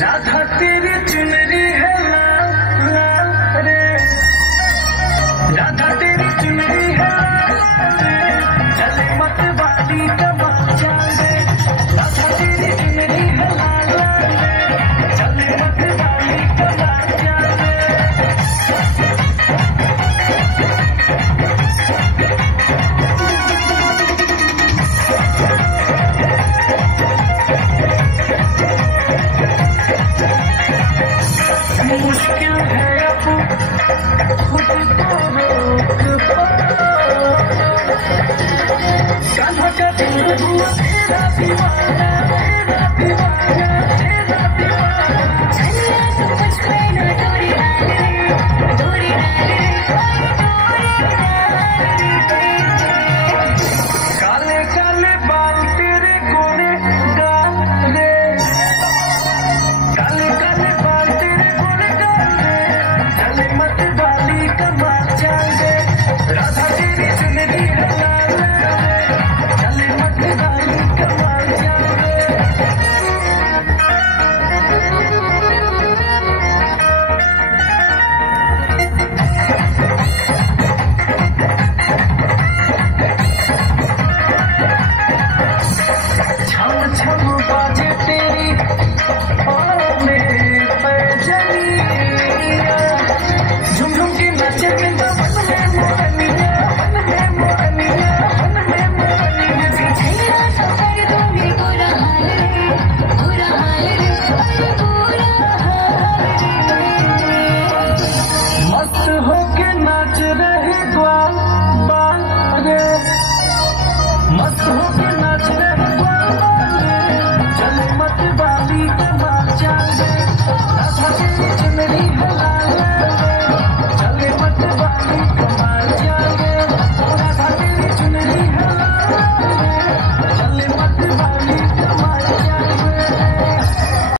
राधा तेरी चुनरी है लाल लाल रे, राधा तेरी चुनरी है लाल रे, चले मत वाली कमाल चाल रे, राधा तेरी चुनरी है लाल लाल रे, चले मत वाली कमाल चाल मुश्किल है अब खुद को रोक पाना, कान्हा का दिल हुआ तेरा दीवाना।